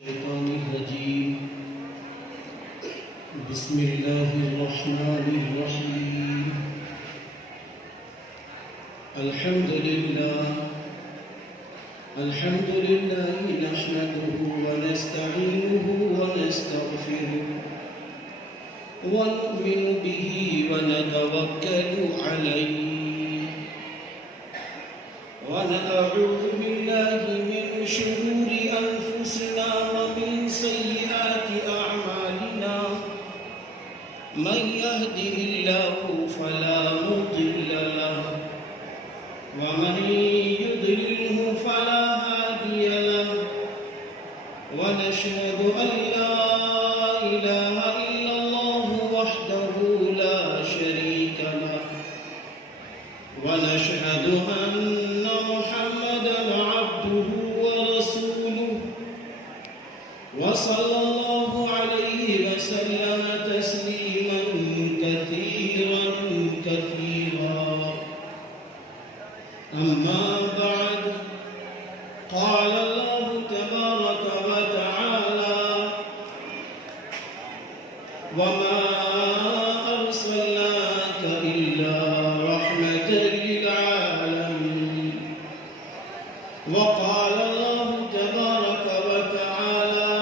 الشيطان الرجيم. بسم الله الرحمن الرحيم. الحمد لله نحمده ونستعينه ونستغفره ونؤمن به ونتوكل عليه ونعوذ بالله من شرور أنفسنا ومن سيئات أعمالنا. من يهده الله فلا مضل له ومن يضلله فلا هادي له. ونشهد أن لا إله إلا الله وحده لا شريك له. ونشهد أن محمدا عبده ورسوله وصلى الله عليه وسلم تسليما كثيرا كثيرا. أما بعد، قال الله تبارك وتعالى: وما أرسلناك إلا رحمة للعالمين. وقال الله تبارك وتعالى: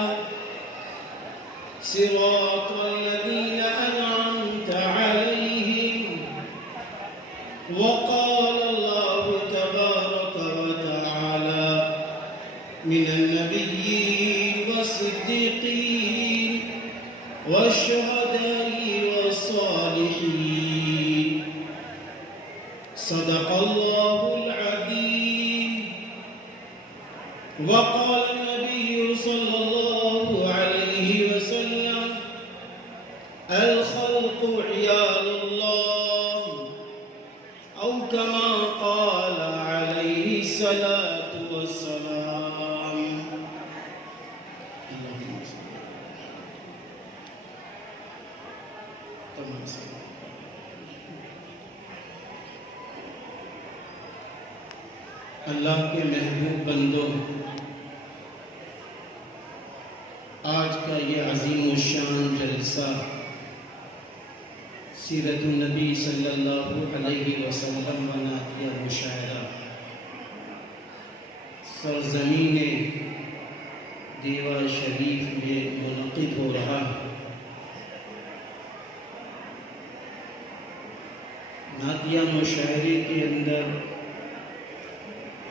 صراط الذين أنعمت عليهم. وقال الله تبارك وتعالى: من النبيين والصديقين والشهداء والصالحين. صدق الله العظيم. وقال النبي صلى الله عليه وسلم: الخلق عيال الله، أو كما قال عليه الصلاة والسلام. اللهم صل وسلم. اللہ کے محبوب بندوں، آج کا یہ عظیم الشان جلسہ سیرت النبی صلی اللہ علیہ وسلم و نعتیہ مشاعرہ سرزمین دیوا شریف میں منعقد ہو رہا ہے۔ نعتیہ مشاعرے کے اندر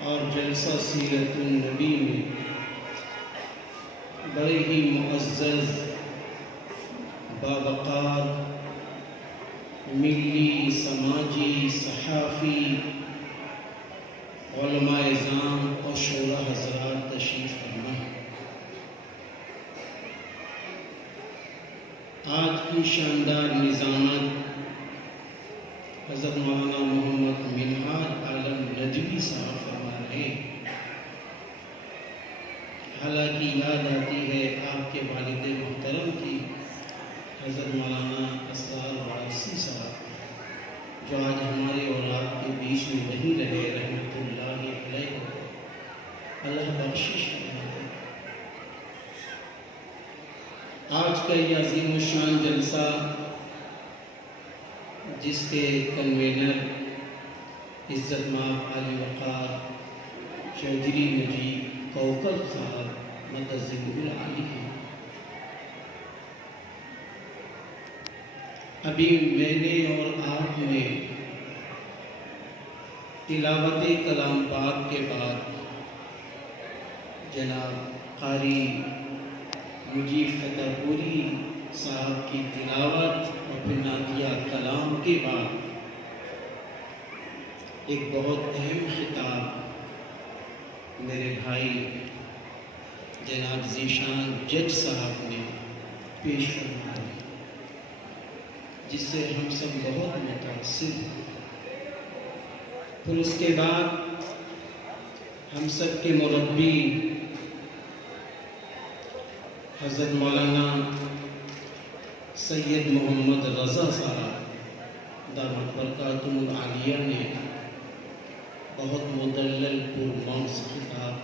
اور جلسہ سیرت النبی میں بڑے ہی معزز، باوقار، ملی، سماجی، صحافی، علماء اعظام اور شورا حضرات تشریف فرما ہے۔ آج کی شاندار نظامت حضرت مولانا محمد منہاج عالم ندوی صاحب فرما رہے ہیں۔ حالانکہ یاد آتی ہے آپ کے والد محترم کی، حضرت مولانا اسرار وارثی صاحب، جو آج ہمارے اولاد کے بیچ میں نہیں رہے، رحمۃ اللہ علیہ، اللہ بخشش فرمائے۔ آج کا یہ عظیم الشان جلسہ، جس کے کنوینر عزت مآب علی وقار چودھری نجیب کوکل صاحب مدد العالی ہیں۔ ابھی میں نے اور آپ نے تلاوت کلام پاک کے بعد جناب قاری مجیب فتح پوری صاحب کی تلاوت اور پھر نعتیہ کلام کے بعد ایک بہت اہم خطاب میرے بھائی جناب ذیشان جج صاحب نے پیش فرمایا، جس سے ہم سب بہت متاثر ہیں۔ پھر اس کے بعد ہم سب کے مربی حضرت مولانا سید محمد رضا صاحب دامت برکاتہم العالیہ نے بہت مدلل پرمغز خطاب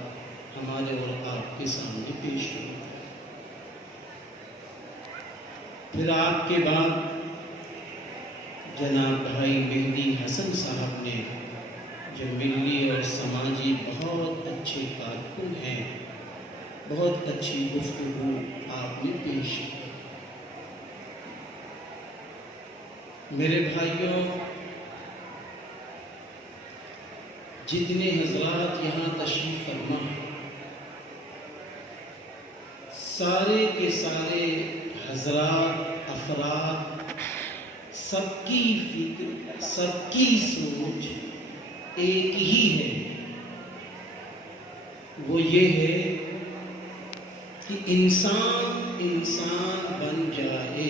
ہمارے اور آپ کے سامنے پیش کیا۔ پھر آپ کے بعد جناب بھائی مہدی حسن صاحب نے جو ملی اور سماجی بہت اچھے کارکن ہیں، بہت اچھی گفتگو آپ نے پیش کی۔ میرے بھائیوں، جتنے حضرات یہاں تشریف فرما ہیں، سارے کے سارے حضرات افراد، سب کی فکر، سب کی سوچ ایک ہی ہے، وہ یہ ہے کہ انسان بن جائے،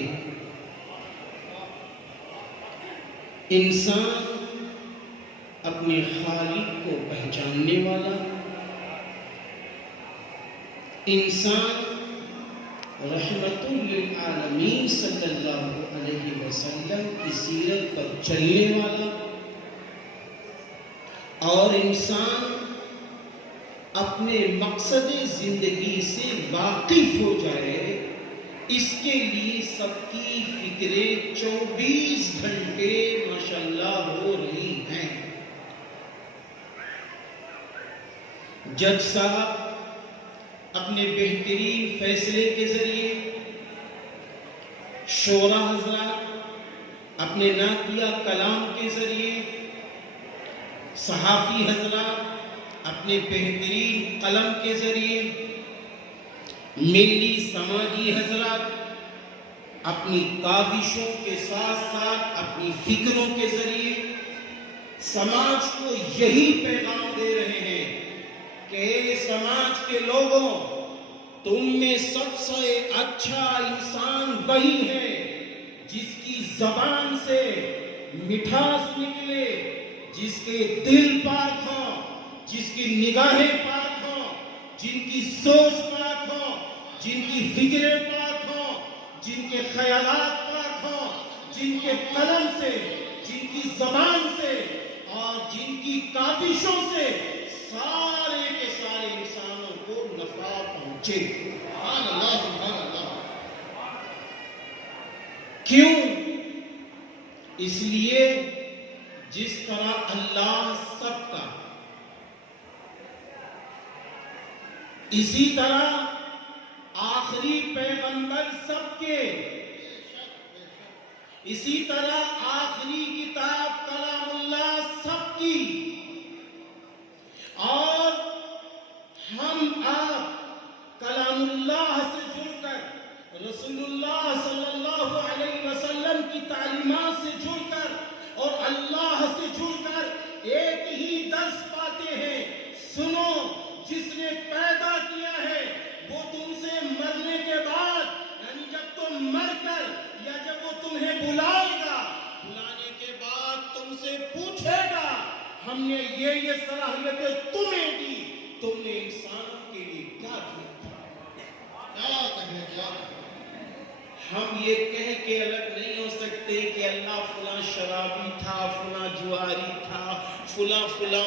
انسان اپنے خالق کو پہچاننے والا، انسان رحمت للعالمین صلی اللہ علیہ وسلم کی سیرت پر چلنے والا، اور انسان اپنے مقصد زندگی سے واقف ہو جائے، اس کے لیے سب کی فکریں 24 گھنٹے ماشاءاللہ ہو رہی ہیں۔ جج صاحب اپنے بہترین فیصلے کے ذریعے، شورا حضرات اپنے نعتیہ کلام کے ذریعے، صحافی حضرات اپنے بہترین قلم کے ذریعے، ملی سماجی حضرات اپنی کاوشوں کے ساتھ ساتھ اپنی فکروں کے ذریعے سماج کو یہی پیغام دے رہے ہیں کہ اے سماج کے لوگوں، تم میں سب سے اچھا انسان وہی ہے جس کی زبان سے مٹھاس نکلے، جس کے دل پاک ہوں، جس کی نگاہیں پاک ہوں، جن کی سوچ پاک ہوں، جن کی فکریں پاک ہوں، جن کے خیالات پاک ہوں، جن کے قلم سے، جن کی زبان سے اور جن کی کاوشوں سے سارے کے سارے انسانوں کو نفع پہنچے۔ سبحان اللہ، سبحان اللہ۔ کیوں؟ اس لیے جس طرح اللہ سب کا، اسی طرح آخری پیغمبر سب کے، اسی طرح آخری کتاب کلام اللہ سب کی، اور ہم آپ کلام اللہ سے جڑ کر، رسول اللہ صلی اللہ علیہ وسلم کی تعلیمات سے جڑ کر اور اللہ سے جڑ کر ایک ہی درس پاتے ہیں۔ سنو، جس نے پیدا کیا ہے وہ تم سے مرنے کے بعد، یعنی جب تم مر کر یا جب وہ تمہیں بلائے گا، بلانے کے بعد تم سے پوچھے گا ہم نے یہ صلاحیتیں تمہیں دی، تم نے انسانوں کے لیے کیا کیا؟ ہم یہ کہہ کے الگ نہیں ہو سکتے کہ اللہ فلاں شرابی تھا، فلاں جواری تھا، فلاں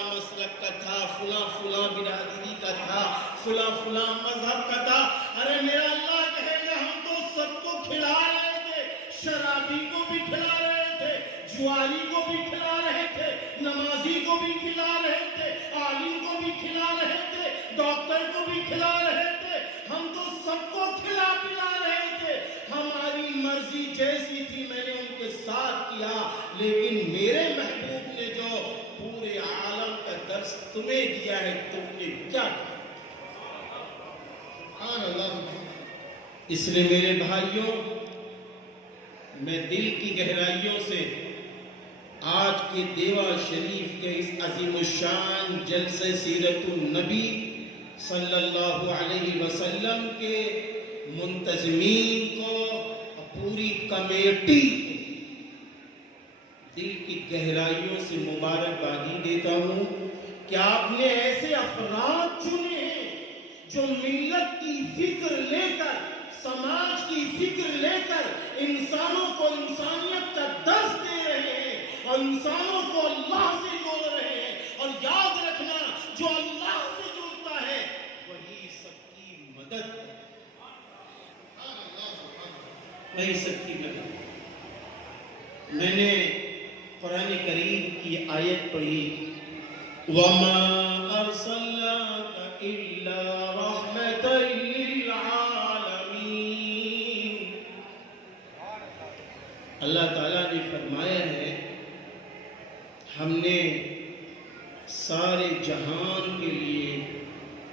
مسلک کا تھا، فلاں برادری کا تھا، فلاں مذہب کا تھا۔ ارے میرا اللہ کہے گا ہم تو سب کو کھلا رہے تھے، شرابی کو بھی کھلا رہے تھے، جواری کو بھی کھلا رہے تھے، نمازی کو بھی کھلا رہے تھے، عالم کو بھی کھلا رہے تھے، ڈاکٹر کو بھی کھلا رہے تھے، ہم تو سب کو کھلا پلا رہے تھے۔ ہماری مرضی جیسی تھی میں نے ان کے ساتھ کیا، لیکن میرے محبوب نے جو پورے عالم کا درس تمہیں دیا ہے تم نے کیا کیا؟ اس لیے میرے بھائیوں، میں دل کی گہرائیوں سے آج کے دیوا شریف کے اس عظیم الشان جلسہ سیرت النبی صلی اللہ علیہ وسلم کے منتظمین کو، پوری کمیٹی دل کی گہرائیوں سے مبارکبادی دیتا ہوں کہ آپ نے ایسے افراد چنے ہیں جو ملت کی فکر لے کر، سماج کی فکر لے کر انسانوں کو انسانیت کا درس دے رہے ہیں اور انسانوں کو اللہ سے جوڑ رہے ہیں۔ اور یاد رکھنا، جو اللہ سے جڑتا ہے وہی سب کی مدد ہے۔ وہی سب کی مدد. میں نے قرآن کریم کی آیت پڑھی وَمَا أَرْسَلْنَاكَ إِلَّا رَحْمَةً لِّلْعَالَمِينَ. اللہ تعالیٰ نے فرمایا ہے ہم نے سارے جہان کے لیے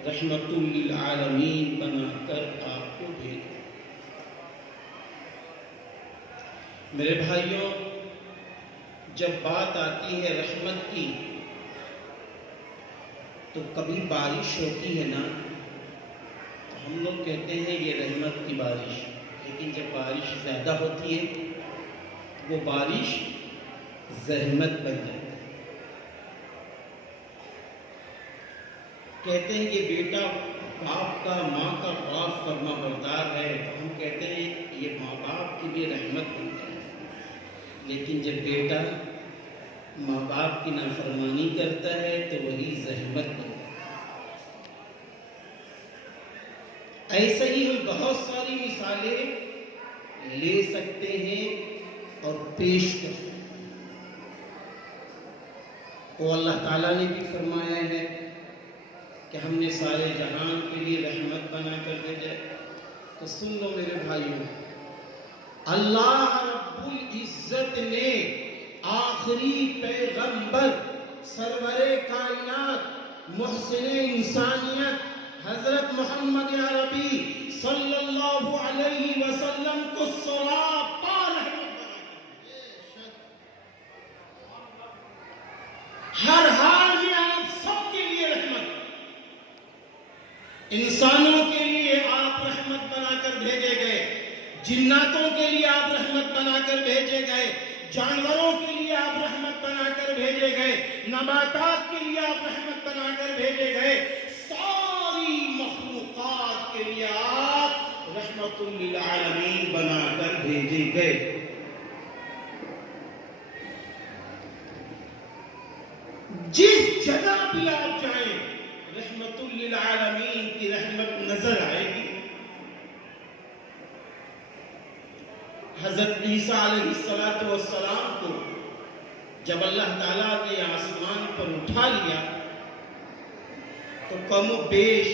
رحمت للعالمین بنا کر آپ کو بھیجا. میرے بھائیوں، جب بات آتی ہے رحمت کی تو کبھی بارش ہوتی ہے نا تو ہم لوگ کہتے ہیں یہ رحمت کی بارش، لیکن جب بارش زیادہ ہوتی ہے وہ بارش زحمت بن جاتی ہے. کہتے ہیں کہ بیٹا باپ کا ماں کا خلاف فرما بردار ہے، تو ہم کہتے ہیں یہ ماں باپ کی بھی رحمت بنتی ہے. لیکن جب بیٹا ماں باپ کی نافرمانی کرتا ہے تو وہی زحمت بنتی ہے. ایسے ہی ہم بہت ساری مثالیں لے سکتے ہیں اور پیش کر سکتے ہیں. تو اللہ تعالیٰ نے بھی فرمایا ہے کہ ہم نے سارے جہان کے لیے رحمت بنا کر بھیجا. تو سن لو میرے بھائیوں، اللہ رب العزت نے آخری پیغمبر سرور کائنات محسن انسانیت حضرت محمد عربی صلی اللہ علیہ وسلم کو سراپا رحمت بنا کر ہر حال میں آپ سب کے لیے رحمت. انسانوں کے لیے آپ رحمت بنا کر بھیجے گئے، جناتوں کے لیے آپ رحمت بنا کر بھیجے گئے، جانوروں کے لیے آپ رحمت بنا کر بھیجے گئے، نباتات کے لیے آپ رحمت بنا کر بھیجے گئے، ساری مخلوقات کے لیے آپ رحمت للعالمین بنا کر بھیجے گئے. جس جگہ بھی آپ جائیں رحمت للعالمین کی رحمت نظر آئے گی. حضرت عیسیٰ علیہ السلام کو جب اللہ تعالیٰ نے آسمان پر اٹھا لیا تو کم و بیش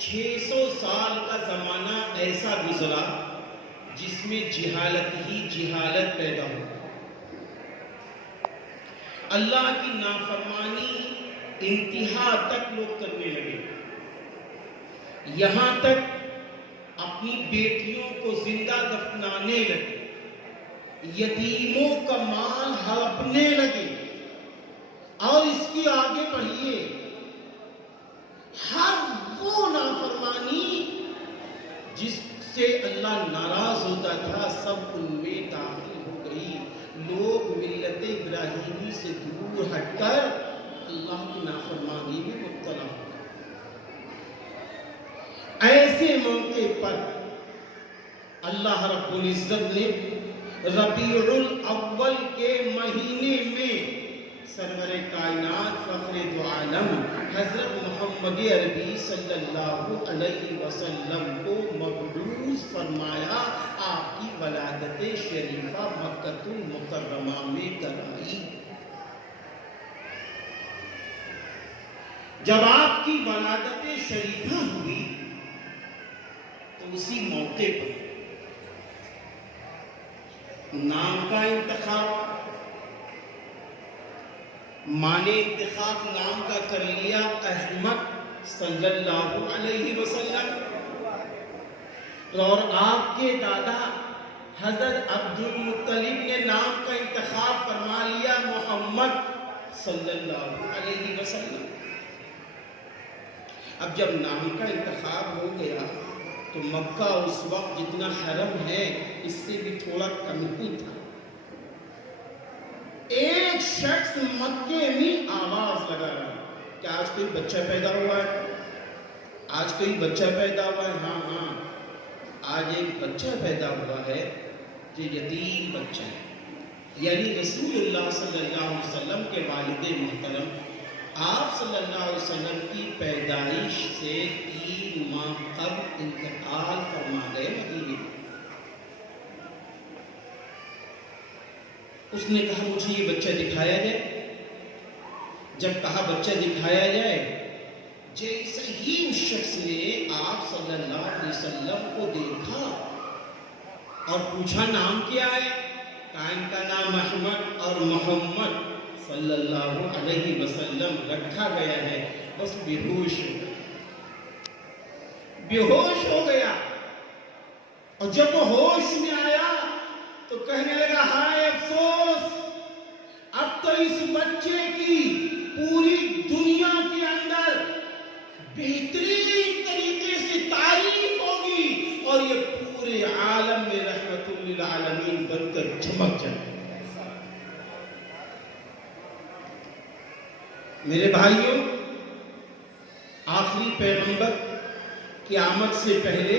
600 سال کا زمانہ ایسا گزرا جس میں جہالت ہی جہالت پیدا ہو. اللہ کی نافرمانی انتہا تک لوگ کرنے لگے، یہاں تک اپنی بیٹیوں کو زندہ دفنانے لگے، یتیموں کا مال ہڑپنے لگے. اور اس کی آگے بڑھیے، ہر وہ نافرمانی جس سے اللہ ناراض ہوتا تھا سب ان میں داخل ہو گئی. لوگ ملت ابراہیمی سے دور ہٹ کر اللہ کی نافرمانی میں مبتلا ہو. ایسے موقع پر اللہ رب العزت نے ربیع الاول کے مہینے میں سرور کائنات فخر دو عالم حضرت محمد عربی صلی اللہ علیہ وسلم کو مبعوث فرمایا. آپ کی ولادت شریفہ مکہ المکرمہ میں کرائی. جب آپ کی ولادت شریفہ ہوئی تو اسی موقع پر نام کا انتخاب، ماں نے انتخاب نام کا کر لیا احمد صلی اللہ علیہ وسلم، اور آپ کے دادا حضرت عبد المطلب نے نام کا انتخاب فرما لیا محمد صلی اللہ علیہ وسلم. اب جب نام کا انتخاب ہو گیا تو مکہ اس وقت جتنا حرم ہے اس سے بھی تھوڑا کم ہی تھا. ایک شخص مکے میں آواز لگا رہا کہ آج کوئی بچہ پیدا ہوا ہے، آج کوئی بچہ پیدا ہوا ہے. ہاں ہاں، آج ایک بچہ پیدا ہوا ہے جو یتیم بچہ ہے. یعنی رسول اللہ صلی اللہ علیہ وسلم کے والد محترم آپ صلی اللہ علیہ وسلم کی پیدائش سے 3 ماہ قبل انتقال فرما گئے مدینے. اس نے کہا مجھے یہ بچہ دکھایا جائے۔ جب کہا بچہ دکھایا جائے، جیسے ہی اس شخص نے آپ صلی اللہ علیہ وسلم کو دیکھا اور پوچھا نام کیا ہے، کہا ان کا نام احمد اور محمد صلی اللہ علیہ وسلم رکھا گیا ہے، بس بیہوش ہو گیا۔ اور جب وہ ہوش میں آیا تو کہنے لگا ہائے افسوس، اب تو اس بچے کی پوری دنیا کے اندر بہترین طریقے سے تعریف ہوگی اور یہ پورے عالم میں رحمت للعالمین بن کر چمک جائے۔ میرے بھائیوں، آخری پیغمبر کی آمد سے پہلے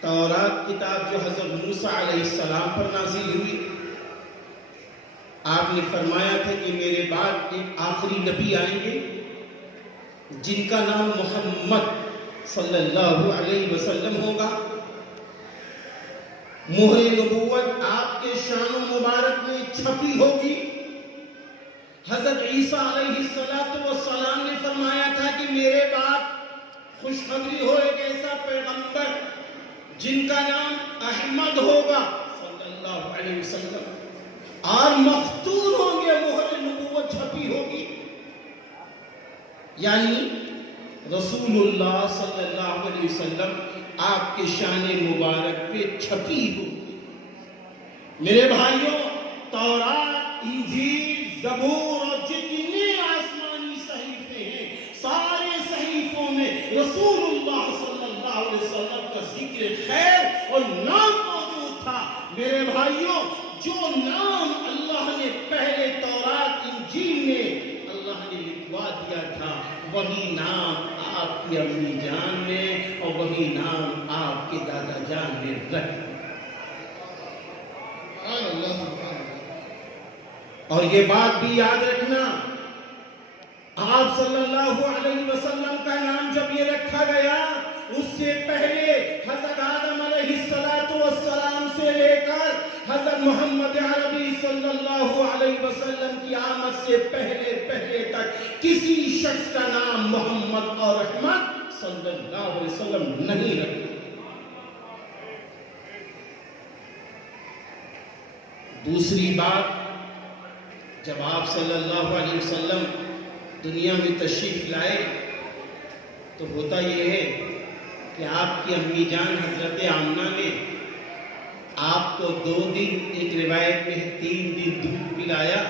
تورات کتاب جو حضرت موسیٰ علیہ السلام پر نازل ہوئی، آپ نے فرمایا تھا کہ میرے بعد ایک آخری نبی آئیں گے جن کا نام محمد صلی اللہ علیہ وسلم ہوگا۔ مہر نبوت آپ کے شان و مبارک میں چھپی ہوگی۔ حضرت عیسیٰ علیہ السلام نے فرمایا تھا کہ میرے بعد خوشخبری ہو ایک ایسا پیغمبر جن کا نام احمد ہوگا صلی اللہ علیہ وسلم، اور مختون ہوں گے، مہر نبوت چھپی ہوگی، یعنی رسول اللہ صلی اللہ علیہ وسلم آپ کے شان مبارک پہ چھپی ہوگی۔ میرے بھائیوں، تورات، انجیل، زبور اور جتنے آسمانی صحیفے ہیں، سارے صحیفوں میں رسول اللہ صلی اللہ علیہ وسلم کا ذکر خیر اور نام موجود تھا۔ میرے بھائیوں، جو نام اللہ نے پہلے تورات انجیل میں اللہ نے لکھوا دیا تھا، وہی نام آپ کی امی جان نے اور وہی نام آپ کے دادا جان نے رکھ۔ اور یہ بات بھی یاد رکھنا، آپ صلی اللہ علیہ وسلم کا نام جب یہ رکھا گیا، اس سے پہلے حضرت آدم علیہ السلام سے لے کر حضرت محمد عربی صلی اللہ علیہ وسلم کی آمد سے پہلے تک کسی شخص کا نام محمد اور احمد صلی اللہ علیہ وسلم نہیں رکھا۔ دوسری بات، جب آپ صلی اللہ علیہ وسلم دنیا میں تشریف لائے تو ہوتا یہ ہے کہ آپ کی امی جان حضرت آمنہ نے آپ کو 2 دن، ایک روایت میں 3 دن دودھ پلایا۔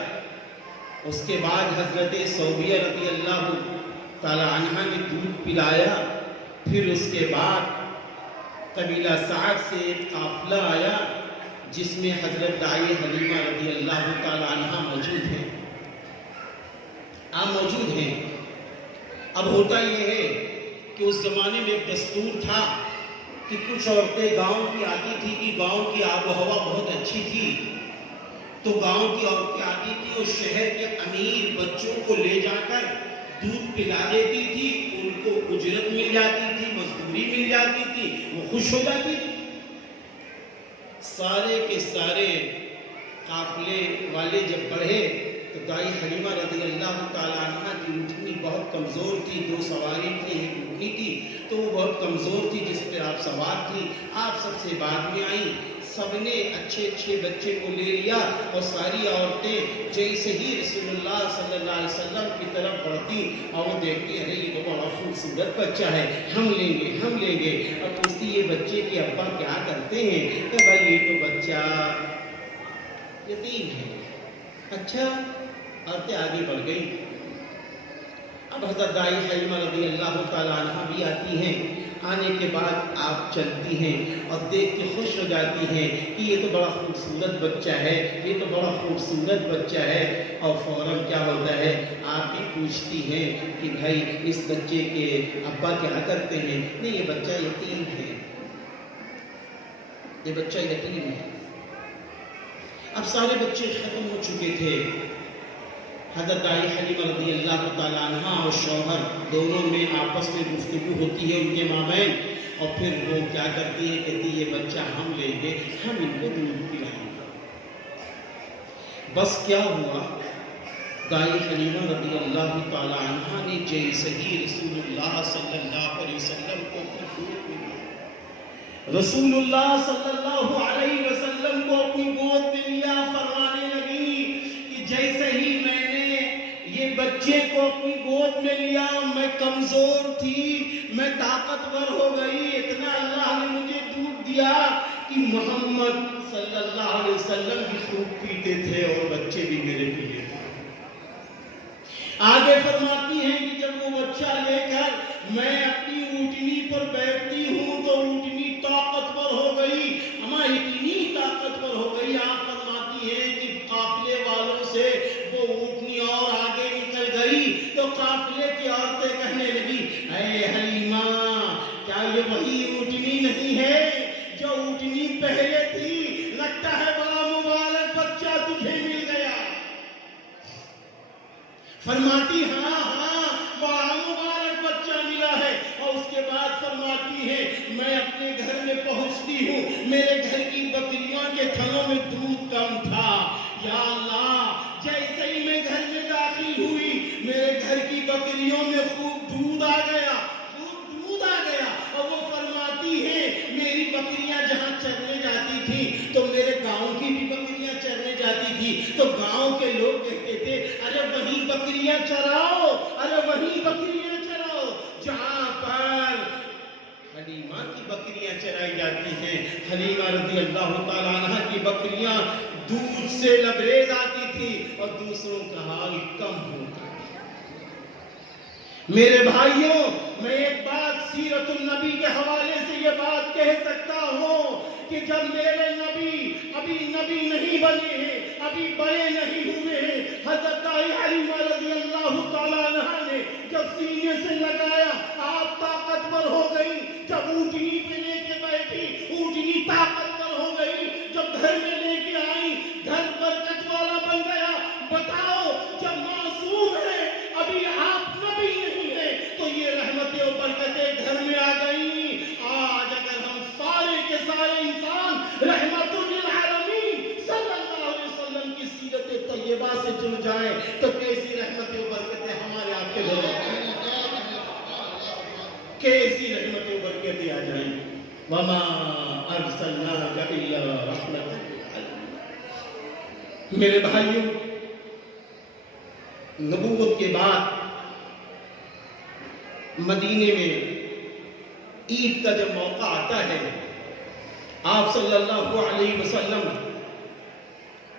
اس کے بعد حضرت صوبیہ رضی اللہ تعالی عنہ نے دودھ پلایا۔ پھر اس کے بعد قبیلہ سعد سے ایک قافلہ آیا جس میں حضرت دائی حلیمہ رضی اللہ تعالی عنہ موجود ہیں۔ آپ موجود ہیں۔ اب ہوتا یہ ہے کہ اس زمانے میں ایک دستور تھا کہ کچھ عورتیں گاؤں کی آتی تھی کہ گاؤں کی آب و ہوا بہت اچھی تھی، تو گاؤں کی عورتیں آتی تھی اور شہر کے امیر بچوں کو لے جا کر دودھ پلا دیتی تھی، ان کو اجرت مل جاتی تھی، مزدوری مل جاتی تھی، وہ خوش ہو جاتی تھی۔ سارے کے سارے قافلے والے جب بڑھے تو دائی حلیمہ رضی اللہ تعالی عنہ کی اونٹنی بہت کمزور تھی، 2 سواری تھی، ایک اونٹنی تھی، تو وہ بہت کمزور تھی جس پر آپ سوار تھی۔ آپ سب سے بعد میں آئیں، سب نے اچھے بچے کو لے لیا اور ساری عورتیں جیسے ہی رسول اللہ صلی اللہ علیہ وسلم کی طرف بڑھتی اور وہ دیکھتی ارے یہ تو بڑا خوبصورت بچہ ہے، ہم لیں گے، اور پوچھتی یہ بچے کے ابا کیا کرتے ہیں؟ کہ بھائی یہ تو بچہ یتیم ہے۔ اچھا، عورتیں آگے بڑھ گئی۔ اب حضرت دائی حلیمہ رضی اللہ تعالی عنہ بھی آتی ہیں، آنے کے بعد آپ چلتی ہیں اور دیکھ کے خوش ہو جاتی ہیں کہ یہ تو بڑا خوبصورت بچہ ہے، یہ تو بڑا خوبصورت بچہ ہے، اور فوراً کیا ہوتا ہے آپ بھی پوچھتی ہیں کہ بھائی اس بچے کے ابا کیا کرتے ہیں؟ نہیں، یہ بچہ یتیم ہے، یہ بچہ یتیم ہے۔ اب سارے بچے ختم ہو چکے تھے۔ حضرت دائی حلیمہ رضی اللہ تعالی عنہ اور شوہر دونوں میں آپس میں گفتگو ہوتی ہے ان کے مابین، اور پھر وہ کیا کرتی ہے، کہتی ہے یہ بچہ ہم لیں گے، ہم ان کو دودھ پلائیں گے۔ بس کیا ہوا، دائی حلیمہ رضی اللہ تعالی عنہ نے جیسے ہی رسول اللہ صلی اللہ علیہ وسلم کو اپنی گود میں لیا، رسول اللہ صلی اللہ علیہ وسلم کو اپنی گود میں لیا، فرمانے لگی کہ جیسے ہی میں نے یہ بچے کو اپنی گود میں لیا، میں کمزور تھی، میں طاقتور ہو گئی، اتنا اللہ نے مجھے دودھ دیا کہ محمد صلی اللہ علیہ وسلم بھی خوب پیتے تھے اور بچے بھی میرے پیے تھے۔ آگے فرماتی ہیں کہ جب وہ بچہ لے کر میں اپنی اونٹنی پر بیٹھتی ہوں تو اونٹنی طاقتور ہو گئی، ہمیں اتنی طاقتور ہو گئی، آپ فرماتی ہیں کہ قافلے والوں سے وہ اونٹنی اور آگے نکل گئی تو قافلے کی عورتیں کہنے لگی، اے حلیمہ کیا یہ وہی اونٹنی نہیں ہے جو اونٹنی پہلے تھی؟ لگتا ہے بڑا مبارک بچہ تجھے مل گیا۔ فرماتی ہاں ہاں بڑا مبارک بچہ ملا ہے، اور اس کے بعد فرماتی ہے میں اپنے گھر میں پہنچتی ہوں، میرے گھر کی بکریوں کے تھنوں میں دودھ کم تھا، یا اللہ جیسے ہی میں گھر میں داخل ہوئی میرے گھر کی بکریوں میں خوب دودھ آ گیا، خوب دودھ آ گیا۔ اور وہ فرماتی ہے میری بکریاں جہاں چرنے جاتی تھی تو میرے گاؤں کی بھی بکریاں چرنے جاتی تھی تو گاؤں کے لوگ کہتے تھے ارے وہی بکریاں چراؤ، ارے وہی بکریاں چراؤ جہاں پر حلیمہ کی بکریاں چرائی جاتی ہیں۔ حلیمہ رضی اللہ تعالیٰ عنہ کی بکریاں دودھ سے لبریز آتی تھی اور دوسروں کا حال کم ہوتا۔ میرے بھائیوں میں ایک بات سیرت النبی کے حوالے سے یہ بات کہہ سکتا ہوں کہ جب میرے نبی ابھی نبی نہیں بنے ہیں، ابھی بڑے نہیں ہوئے ہیں، حضرت حلیمہ رضی اللہ تعالیٰ عنہ نے جب سینے سے لگایا آپ طاقتور ہو گئی، جب اونٹنی پہ لے کے بیٹھی اونٹنی طاقتور ہو گئی، جب گھر میں لے کے آئی گھر برکت والا بن گیا۔ بتاؤ جب معصوم ہے ابھی آپ نبی نہیں ہے تو یہ رحمتیں اور برکتیں گھر میں آ گئی۔ آج اگر ہم سارے کے سارے انسان رحمت للعالمین صلی اللہ علیہ وسلم کی سیرت طیبہ سے جڑ جائیں تو کیسی رحمتیں اور برکتیں ہمارے آپ کے گھروں میں، کیسی رحمتیں اور برکتیں آ جائیں۔ وما ارسلناک الا رحمۃ للعالمین۔ میرے بھائیوں نبوت کے بعد مدینے میں عید کا جب موقع آتا ہے آپ صلی اللہ علیہ وسلم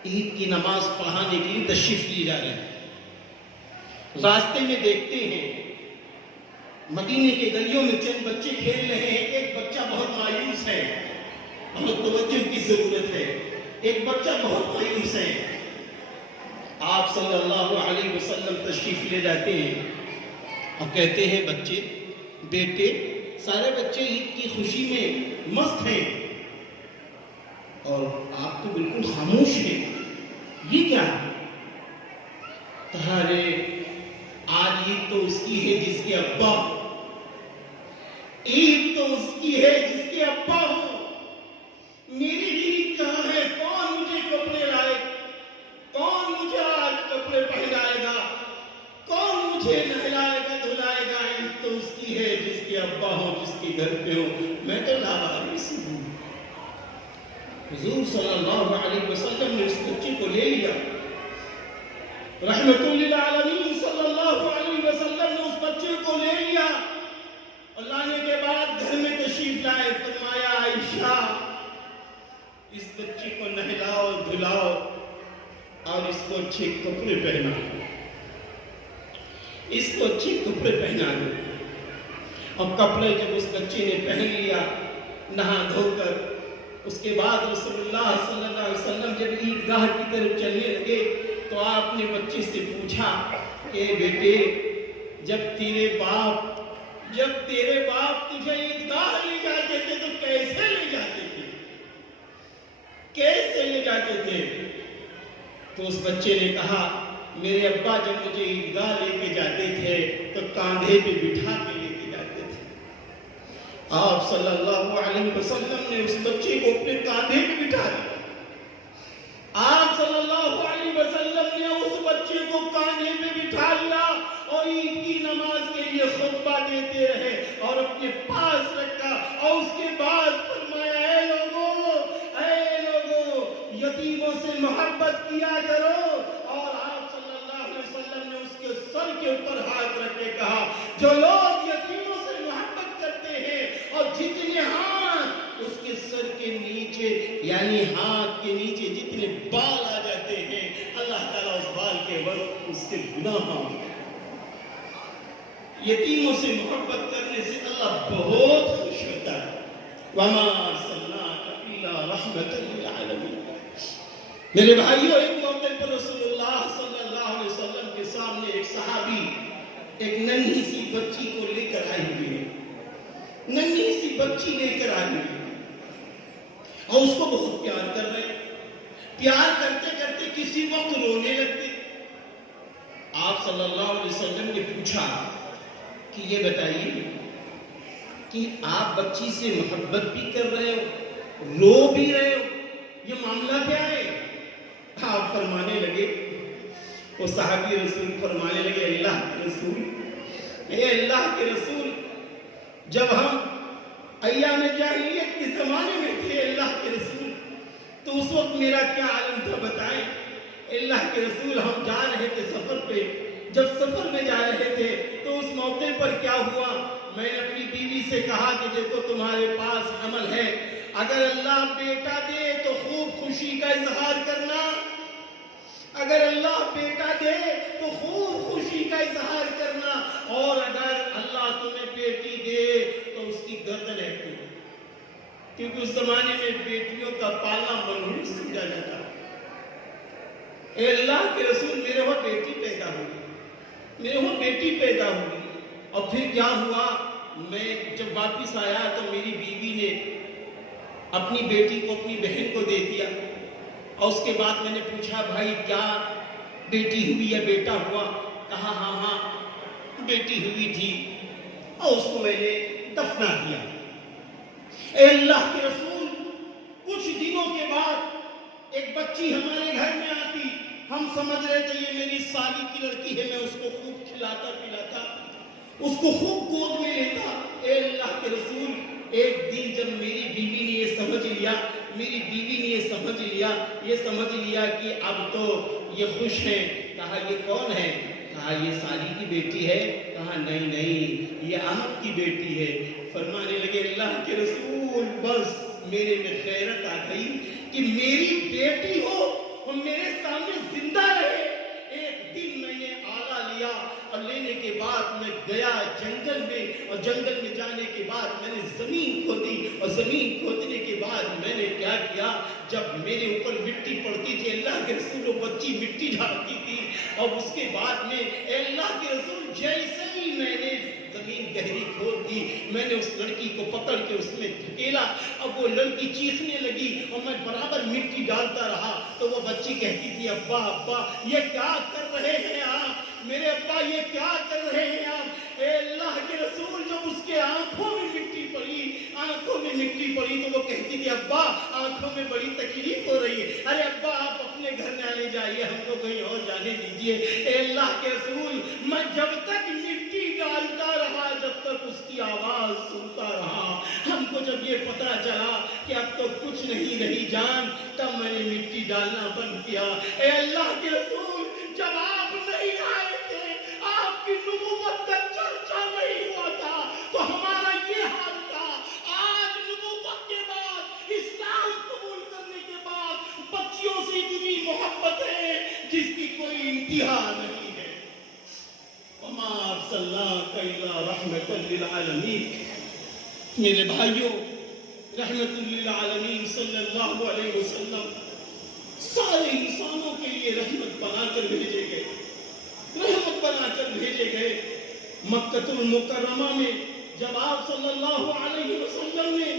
عید کی نماز پڑھانے کے لیے تشریف لیے جا رہے ہیں۔ راستے میں دیکھتے ہیں مدینے کے گلیوں میں چند بچے کھیل رہے ہیں، ایک بچہ بہت مایوس ہے، بہت توجہ کی ضرورت ہے، ایک بچہ بہت مایوس ہے۔ آپ صلی اللہ علیہ وسلم تشریف لے جاتے ہیں اور کہتے ہیں بچے بیٹے، سارے بچے عید کی خوشی میں مست ہیں اور آپ تو بالکل خاموش ہیں، یہ کیا ہے؟ ارے آج عید تو اس کی ہے جس کے ابا ہو، عید تو اس کی ہے جس کے ابا ہو، میری عید کہاں ہے؟ کون مجھے کپڑے لائے، کون مجھے آج کپڑے پہنائے گا، کون مجھے نہلائے گا دھلائے گا؟ عید تو اس کی ہے جس کے ابا ہو، جس کے گھر پہ ہو، میں تو لاوارث ہوں۔ حضور صلی اللہ علیہ وسلم نے اس بچے کو لے لیا، رحمت للعالمین صلی اللہ علیہ وسلم نے اس بچے کو لے لیا اور لانے کے بعد گھر میں تشریف لائے، فرمایا عائشہ اس بچے کو نہلاؤ دھلاؤ اور اس کو اچھے کپڑے پہنا دو، اس کو اچھے کپڑے پہنا دو۔ اور کپڑے جب اس بچے نے پہن لیا نہا دھو کر، اس کے بعد رسول اللہ صلی اللہ علیہ وسلم جب عیدگاہ کی طرف چلنے لگے تو آپ نے بچے سے پوچھا کہ بیٹے جب تیرے باپ تجھے عیدگاہ لے جاتے تھے تو کیسے لے جاتے تھے، کیسے لے جاتے تھے؟ تو اس بچے نے کہا میرے ابا جب مجھے عیدگاہ لے کے جاتے تھے تو کاندھے پہ بٹھا کے لے کے جاتے تھے۔ آپ صلی اللہ علیہ وسلم نے اس بچے کو اپنے کاندھے پہ بٹھا دیا۔ آپ صلی اللہ علیہ وسلم نے اس بچے کو کاندھے پہ بٹھا لیا اور عید کی نماز کے لیے خطبہ دیتے رہے اور اپنے پاس رکھا اور اس کے بعد فرمایا اے لوگوں یتیموں سے محبت کیا کرو، اور آپ صلی اللہ علیہ وسلم نے اس کے سر کے اوپر ہاتھ رکھ کے کہا جو لوگ یتیموں سے محبت کرتے ہیں اور جتنے ہاتھ اس کے سر کے نیچے یعنی ہاتھ کے نیچے جتنے بال آ جاتے ہیں اللہ تعالیٰ اس بال کے وقت اس کے گناہ یتیموں سے محبت کرنے سے اللہ بہت خوش ہوتا ہے۔ وَمَا أَرْسَلْنَاكَ إِلَّا رَحْمَةً لِلْعَالَمِينَ۔ میرے بھائیوں، ایک موقع پر رسول اللہ صلی اللہ علیہ وسلم کے سامنے ایک صحابی ایک ننھی سی بچی کو لے کر آئی ہوئی ہے، ننھی سی بچی لے کر آئی ہوئی اور اس کو بہت پیار کر رہے، پیار کرتے کرتے کسی وقت رونے لگتے۔ آپ صلی اللہ علیہ وسلم نے پوچھا کہ یہ بتائیے کہ آپ بچی سے محبت بھی کر رہے ہو، رو بھی رہے ہو، یہ معاملہ کیا ہے؟ آپ فرمانے لگے، وہ صحابی رسول فرمانے لگے اللہ کے رسول، اے اللہ کے رسول، جب ہم ایام جاہلیت کے زمانے میں تھے اللہ کے رسول تو اس وقت میرا کیا عالم تھا بتائیں۔ اللہ کے رسول ہم جا رہے تھے سفر پہ، جب سفر میں جا رہے تھے تو اس موقع پر کیا ہوا، میں نے اپنی بیوی سے کہا کہ دیکھو تمہارے پاس عمل ہے، اگر اللہ بیٹا دے تو خوب خوشی کا اظہار کرنا، اگر اللہ بیٹا دے تو خوب خوشی کا اظہار کرنا، اور اگر اللہ تمہیں بیٹی دے تو اس کی گردن ہے، کیونکہ اس زمانے میں بیٹیوں کا پالنا منحوس سمجھا جاتا۔ اے اللہ کے رسول میرے وہاں بیٹی پیدا ہوئی، میرے وہاں بیٹی پیدا ہوئی، اور پھر کیا ہوا، میں جب واپس آیا تو میری بیوی نے اپنی بیٹی کو اپنی بہن کو دے دیا، اور اس کے بعد میں نے پوچھا بھائی کیا بیٹی ہوئی یا بیٹا ہوا؟ کہا ہاں بیٹی ہوئی تھی، اور اس کو میں نے دفنا دیا۔ اے اللہ کے رسول کچھ دنوں کے بعد ایک بچی ہمارے گھر میں آتی، ہم سمجھ رہے تھے یہ میری سالی کی لڑکی ہے، میں اس کو خوب کھلاتا پلاتا، اس کو خوب گود میں لیتا۔ اے اللہ کے رسول ایک دن جب میری بیوی نے یہ سمجھ لیا کہ اب تو یہ خوش ہیں، کہا یہ کون ہے؟ کہا یہ سالی کی بیٹی ہے، کہا نہیں یہ احمد کی بیٹی ہے۔ فرمانے لگے اللہ کے رسول بس میرے میں غیرت آ گئی کہ میری بیٹی ہو اور میرے سامنے زندہ رہے۔ ایک دن میں نے آلہ لیا اور لینے کے بعد میں گیا جنگل میں، اور جنگل میں جانے کے بعد میں نے زمین کھودی، اور زمین کھودنے کے بعد میں نے کیا کیا، جب میرے اوپر مٹی پڑتی تھی اللہ کے رسول وہ بچی مٹی جھاڑتی تھی، اور اس کے بعد میں اے اللہ کے رسول جیسے ہی میں نے زمین گہری کھود دی، میں نے اس لڑکی کو پکڑ کے اس میں دھکیلا، اب وہ لڑکی چیخنے لگی اور میں برابر مٹی ڈالتا رہا، تو وہ بچی کہتی تھی ابا یہ کیا کر رہے ہیں آپ، میرے ابا یہ کیا کر رہے ہیں آپ؟ اے اللہ کے رسول جب اس کے آنکھوں میں مٹی پڑی تو وہ کہتی تھی ابا آنکھوں میں بڑی تکلیف ہو رہی ہے، ارے ابا آپ اپنے گھر نہ جائیے، ہم کو کہیں اور جانے دیجئے۔ اے اللہ کے رسول میں جب تک مٹی ڈالتا رہا، جب تک اس کی آواز سنتا رہا، ہم کو جب یہ پتہ چلا کہ اب تو کچھ نہیں رہی جان، تب میں نے مٹی ڈالنا بند کیا۔ اے اللہ کے رسول جب آپ نہیں آئے تھے، آپ کی نبوت کا چرچا نہیں ہوا تھا، تو ہمارا یہ حال تھا۔ آج نبوت کے بعد، اسلام قبول کرنے کے بعد بچیوں سے اتنی محبت ہے جس کی کوئی انتہا نہیں ہے۔ وما ارسلناک الا رحمۃ للعالمین۔ میرے بھائیوں، رحمت للعالمین صلی اللہ علیہ وسلم سارے انسانوں کے لیے رحمت بنا کر بھیجے گئے، رحمت بنا کر بھیجے گئے۔ مکہ المکرمہ میں جب آپ صلی اللہ علیہ وسلم نے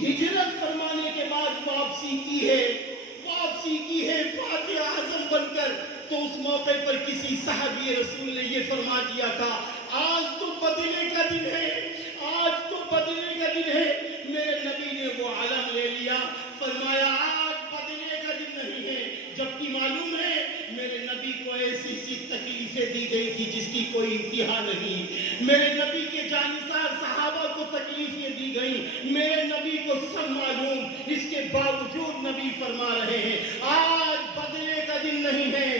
ہجرت فرمانے کے بعد واپسی کی ہے فاتح اعظم بن کر، تو اس موقع پر کسی صحابی رسول نے یہ فرما دیا تھا آج تو بدلے کا دن ہے، آج تو بدلے کا دن ہے۔ میرے نبی نے وہ علم لے لیا، فرمایا آج بدلے کا دن نہیں ہے، جبکہ معلوم گئی تھی جس کی کوئی انتہا نہیں. میرے نبی کے جانثار صحابہ کو تکلیفیں دی گئی، میرے نبی کو سب معلوم. اس کے باوجود نبی فرما رہے ہیں آج بدلے کا دن نہیں ہے،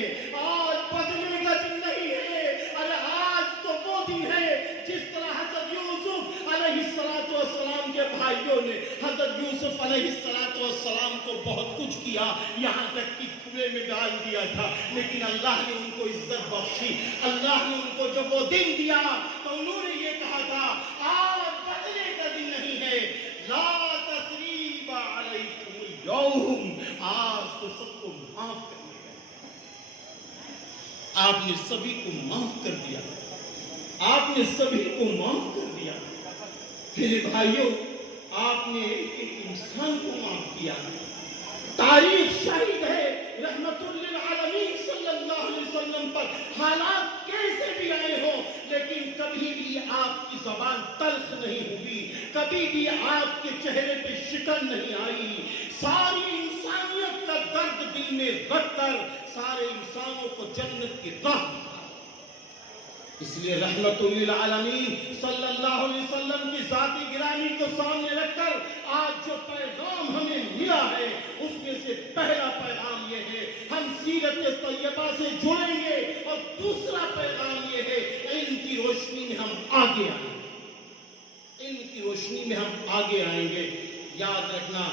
آج بدلے کا دن نہیں ہے. ارے آج تو وہ دن ہے جس طرح حضرت یوسف علیہ السلام کے بھائیوں نے حضرت یوسف علیہ السلام کو بہت کچھ کیا، یہاں تک کہ کنویں میں ڈال دیا تھا، لیکن اللہ نے ان کو عزت بخشی. اللہ نے ان کو جب وہ دن دیا تو انہوں نے یہ کہا تھا آج بدلے کا دن نہیں ہے، لا تثریب علیکم اليوم، آج تو سب کو معاف کرنے کا. آپ نے سبھی کو معاف کر دیا، آپ نے سبھی کو معاف کر دیا. میرے بھائیوں، آپ نے ایک انسان کو معاف کیا. تاریخ شاہد ہے رحمت للعالمین صلی اللہ علیہ وسلم پر حالات کیسے بھی آئے ہوں، لیکن کبھی بھی آپ کی زبان تلخ نہیں ہوئی، کبھی بھی آپ کے چہرے پہ شکن نہیں آئی. ساری انسانیت کا درد دل میں رکھ کر سارے انسانوں کو جنت کی راہ دکھائی. اس لیے رحمت للعالمین صلی اللہ علیہ وسلم کی ذاتی گرامی کو سامنے رکھ کر آج جو پیغام ہمیں ملا ہے اس میں سے پہلا پیغام یہ ہے ہم سیرت طیبہ سے جڑیں گے، اور دوسرا پیغام یہ ہے علم کی روشنی میں ہم آگے آئیں گے، علم کی روشنی میں ہم آگے آئیں گے. یاد رکھنا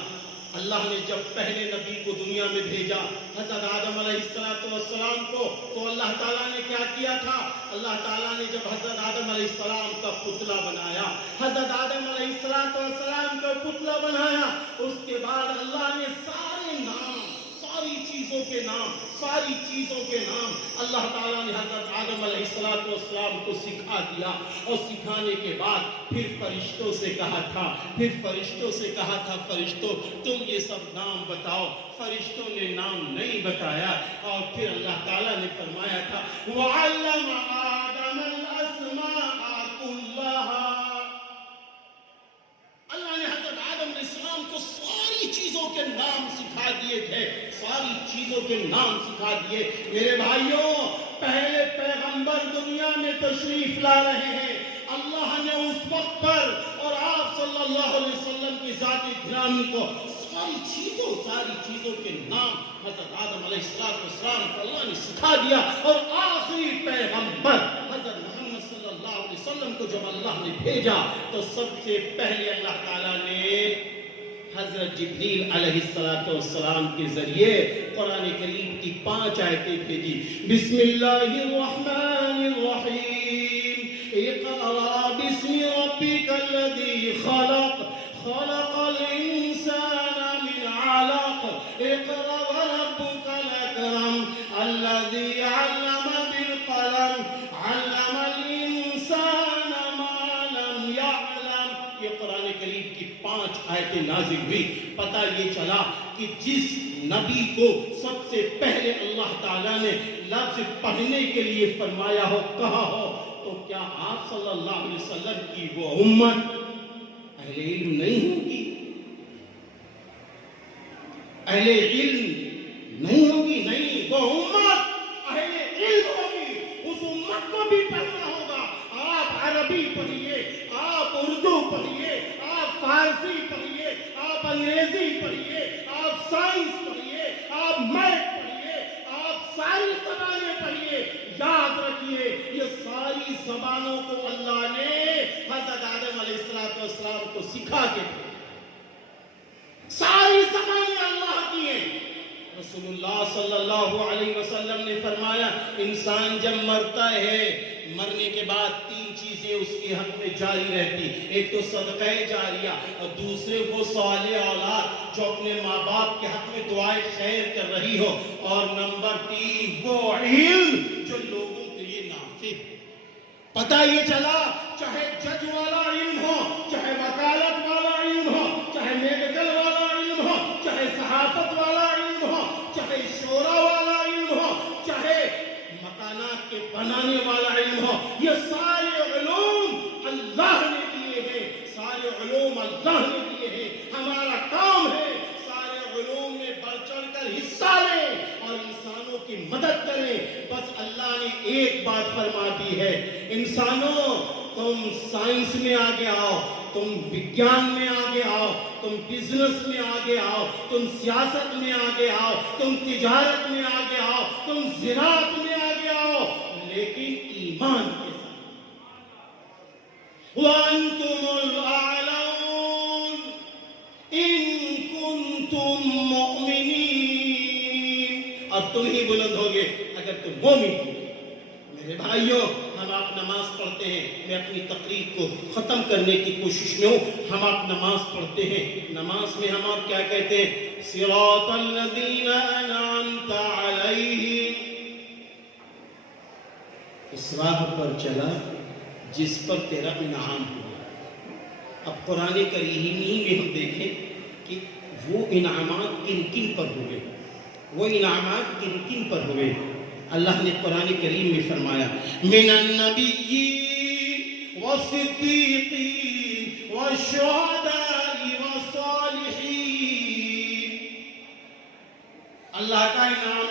اللہ نے جب پہلے نبی کو دنیا میں بھیجا حضرت آدم علیہ السلام کو، تو اللہ تعالیٰ نے کیا کیا تھا؟ اللہ تعالیٰ نے جب حضرت آدم علیہ السلام کا پتلا بنایا، حضرت آدم علیہ السلام کا پتلا بنایا، اس کے بعد اللہ نے سارے نام، ساری چیزوں کے نام اللہ تعالیٰ نے حضرت آدم علیہ السلام کو سکھا دیا. اور سکھانے کے بعد پھر فرشتوں سے کہا تھا فرشتوں تم یہ سب نام بتاؤ. فرشتوں نے نام نہیں بتایا، اور پھر اللہ تعالیٰ نے فرمایا تھا وَعَلَّمَ آدَمَ الْأَسْمَاءَ كُلَّهَا. اللہ نے حضرت آدم علیہ السلام کو ساری چیزوں کے نام سکھا دیے تھے، ساری چیزوں کے نام سکھا دیے. میرے بھائیوں، پہلے پیغمبر دنیا میں تشریف لا رہے ہیں. اللہ نے اس وقت پر اور آپ صلی اللہ علیہ وسلم کی ذات گرامی کو ساری چیزوں کے نام حضرت آدم علیہ السلام کو اللہ نے سکھا دیا. اور آخری پیغمبر حضرت محمد صلی اللہ علیہ وسلم کو جب اللہ نے بھیجا تو سب سے پہلے اللہ تعالیٰ نے حضرت جبریل علیہ السلام کے ذریعے قرآن کریم کی 5 آیتیں بھیجی. بسم اللہ الرحمن الرحیم، اقرأ باسم ربک الذی خلق، خلق الانسان من علق، اقرأ وربک الاکرم، الذی علم بالقلم، علم الانسان ما لم یعلم. یہ قرآن کریم کی 5 آیتیں نازل ہوئی. پتہ یہ چلا کہ جس نبی کو سب سے پہلے اللہ تعالیٰ نے لفظ پڑھنے کے لیے فرمایا ہو، کہا ہو، تو کیا آپ صلی اللہ علیہ وسلم کی وہ امت اہل علم نہیں ہوگی؟ اہل علم نہیں ہوگی؟ نہیں، وہ امت اہل علم ہوگی. اس امت کو بھی پڑھنا ہوگا. آپ عربی پڑھیے، آپ اردو پڑھیے، آپ فارسی پڑھیے، آپ انگریزی پڑھیے، آپ سائنس پڑھیے، آپ میتھ پڑھیے، آپ ساری زبانیں پڑھیے. یاد رکھیے یہ ساری زبانوں کو اللہ نے حضرت آدم علیہ السلام کو سکھا کے دیا. ساری زبانیں اللہ کی ہیں. رسول اللہ صلی اللہ علیہ وسلم نے فرمایا انسان جب مرتا ہے، مرنے کے بعد 3 چیزیں اس کے حق میں جاری رہتی. ایک تو صدقہ جاریہ، اور دوسرے وہ صالح اولاد جو اپنے ماں باپ کے حق میں دعائے خیر کر رہی ہو، اور نمبر 3 وہ علم جو لوگوں کے لیے نافع. پتہ یہ چلا چاہے جج والا علم ہو، چاہے وکالت والا علم ہو، چاہے میڈیکل والا علم ہو، چاہے صحافت والا علم ہو، چاہے شورا والا علم ہو، چاہے مکانات کے بنانے والا علم ہو، یہ سارے علوم اللہ نے دیے ہیں. سارے علوم اللہ نے دیے ہیں. ہمارا کام ہے سارے علوم میں بڑھ چڑھ کر حصہ لیں اور انسانوں کی مدد کریں. بس اللہ نے ایک ایک بات فرماتی ہے، انسانوں تم سائنس میں آگے آؤ، تم وگیان میں آگے آؤ، تم بزنس میں آگے آؤ، تم سیاست میں آگے آؤ، تم تجارت میں آگے آؤ، تم زراعت میں آگے آؤ، لیکن ایمان کے ساتھ وَأَنْتُمُ الْأَعْلَوْنَ إِن كُنتُم مُؤْمِنِينَ، اور تم ہی بلند ہوگے اگر تم مومن ہو۔ میرے بھائیوں، ہم آپ نماز پڑھتے ہیں، میں اپنی تقریر کو ختم کرنے کی کوشش میں ہوں، ہم آپ نماز پڑھتے ہیں، نماز میں ہم آپ کیا کہتے ہیں؟ صراط الذین انعمت علیہم، اس راہ پر چلا جس پر تیرا انعام ہوا۔ اب قرآن کریم میں ہم دیکھیں کہ وہ انعامات کن کن پر ہوئے، وہ انعامات کن کن پر ہوئے۔ اللہ نے قرآن کریم میں فرمایا من النبیین والصدیقین والشہداء والصالحین، اللہ کا انعام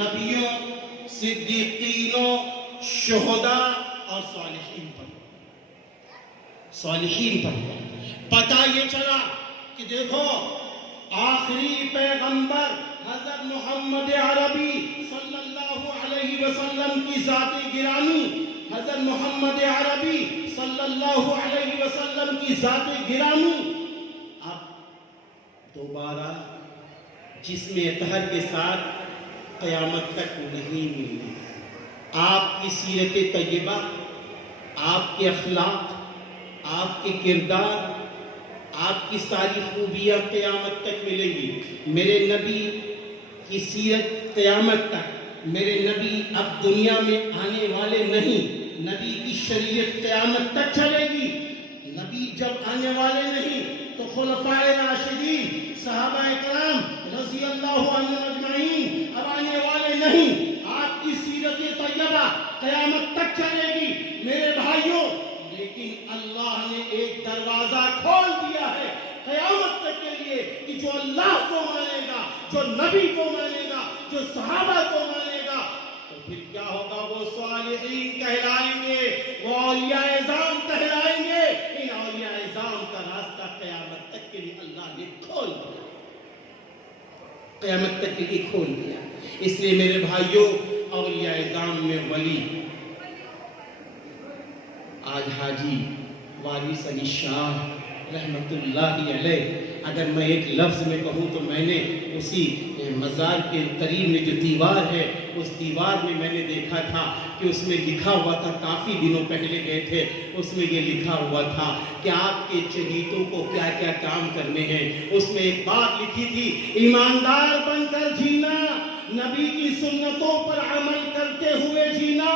نبیوں، صدیقینوں، شہداء اور صالحین پر، صالحین پر۔ پتہ یہ چلا کہ دیکھو آخری پیغمبر حضرت محمد عربی صلی اللہ علیہ وسلم کی ذات گرامی، حضرت محمد عربی صلی اللہ علیہ وسلم کی ذات گرامی اب دوبارہ جسم اطہر کے ساتھ قیامت تک نہیں ملی۔ آپ کی سیرت طیبہ، آپ کے اخلاق، آپ کے کردار، آپ کی ساری خوبیاں قیامت تک ملیں گی۔ میرے نبی کی سیرت قیامت تک، میرے نبی اب دنیا میں آنے والے نہیں، نبی کی شریعت قیامت تک چلے گی۔ نبی جب آنے والے نہیں تو خلفائے راشدین، صحابہ کرام رضی اللہ عنہم اجمعین اب آنے والے نہیں، آپ کی سیرت طیبہ قیامت تک چلے گی۔ میرے بھائیوں، لیکن اللہ نے ایک دروازہ کھول دیا ہے قیامت تک کے لیے کہ جو اللہ کو مانے گا، جو نبی کو مانے گا، جو صحابہ کو مانے گا، تو پھر کیا ہوگا؟ وہ صالحین کہلائیں گے، وہ اولیاء اعظام کہلائیں گے۔ ان اولیاء اعظام کا راستہ قیامت تک کے لیے اللہ نے کھول دیا، قیامت تک کے لیے کھول دیا۔ اس لیے میرے بھائیوں، اولیاء اعظام میں ولی آج حاجی وارث علی شاہ رحمت اللہ علیہ، اگر میں ایک لفظ میں کہوں تو میں نے اسی مزار کے قریب میں جو دیوار ہے، اس دیوار میں میں نے دیکھا تھا کہ اس میں لکھا ہوا تھا، کافی دنوں پہلے گئے تھے، اس میں یہ لکھا ہوا تھا کہ آپ کے چہیتوں کو کیا کیا کام کرنے ہیں۔ اس میں ایک بات لکھی تھی، ایماندار بن کر جینا، نبی کی سنتوں پر عمل کرتے ہوئے جینا،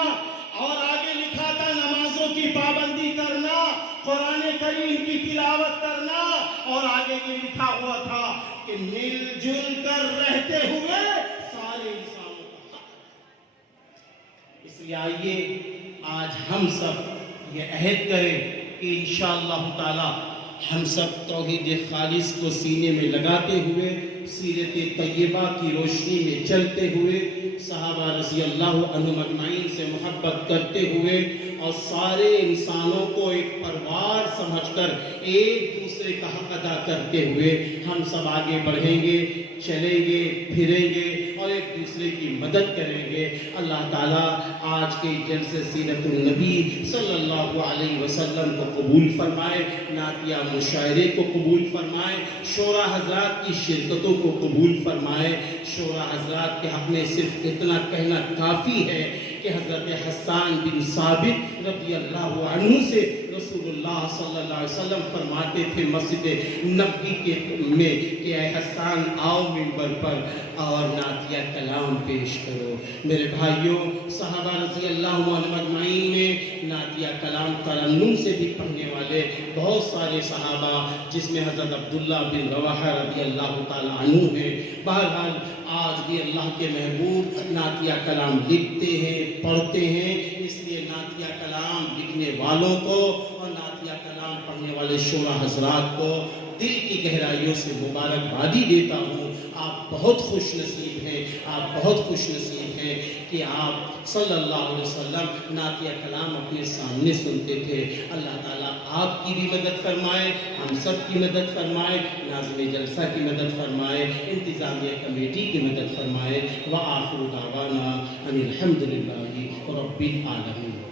اور آگے لکھا تھا نمازوں کی پابندی کرنا، قرآن کریم کی تلاوت کرنا، اور آگے یہ لکھا ہوا تھا کہ مل جل کر رہتے ہوئے سارے انسانوں کا حق۔ اس لیے آئیے آج ہم سب یہ عہد کریں کہ انشاءاللہ تعالی ہم سب توحید خالص کو سینے میں لگاتے ہوئے، سیرت طیبہ کی روشنی میں چلتے ہوئے، صحابہ رضی اللہ عنہم اجمعین سے محبت کرتے ہوئے، اور سارے انسانوں کو ایک پروار سمجھ کر ایک دوسرے کا حق ادا کرتے ہوئے ہم سب آگے بڑھیں گے، چلیں گے، پھریں گے اور ایک دوسرے کی مدد کریں گے۔ اللہ تعالیٰ آج کے جلسے سیرت النبی صلی اللہ علیہ وسلم کو قبول فرمائے، نعتیہ مشاعرے کو قبول فرمائے، شورا حضرات کی شرکتوں کو قبول فرمائے۔ شورا حضرات کے حق میں صرف اتنا کہنا کافی ہے کہ حضرت حسان بن ثابت رضی اللہ عنہ سے رسول اللہ صلی اللہ علیہ وسلم فرماتے تھے مسجد نبوی میں کہ اے حسان آؤ منبر پر اور نعتیہ کلام پیش کرو۔ میرے بھائیوں، صحابہ رضی اللہ عنہم اجمعین میں نعتیہ کلام ترنم سے بھی پڑھنے والے بہت سارے صحابہ، جس میں حضرت عبداللہ بن رواحہ رضی اللہ تعالیٰ عنہ ہیں۔ بہرحال آج بھی اللہ کے محبوب نعتیہ کلام لکھتے ہیں، پڑھتے ہیں، اس لیے نعتیہ کلام لکھنے والوں کو اور نعتیہ کلام پڑھنے والے شورا حضرات کو دل کی گہرائیوں سے مبارکبادی دیتا ہوں۔ آپ بہت خوش نصیب ہیں، آپ بہت خوش نصیب ہیں کہ آپ صلی اللہ علیہ وسلم نعتیہ کلام اپنے سامنے سنتے تھے۔ اللہ تعالیٰ آپ کی بھی مدد فرمائے، ہم سب کی مدد فرمائے، ناظم جلسہ کی مدد فرمائے، انتظامیہ کمیٹی کی مدد فرمائے۔ وآخر دعوانا ان الحمد للہ رب العالمین۔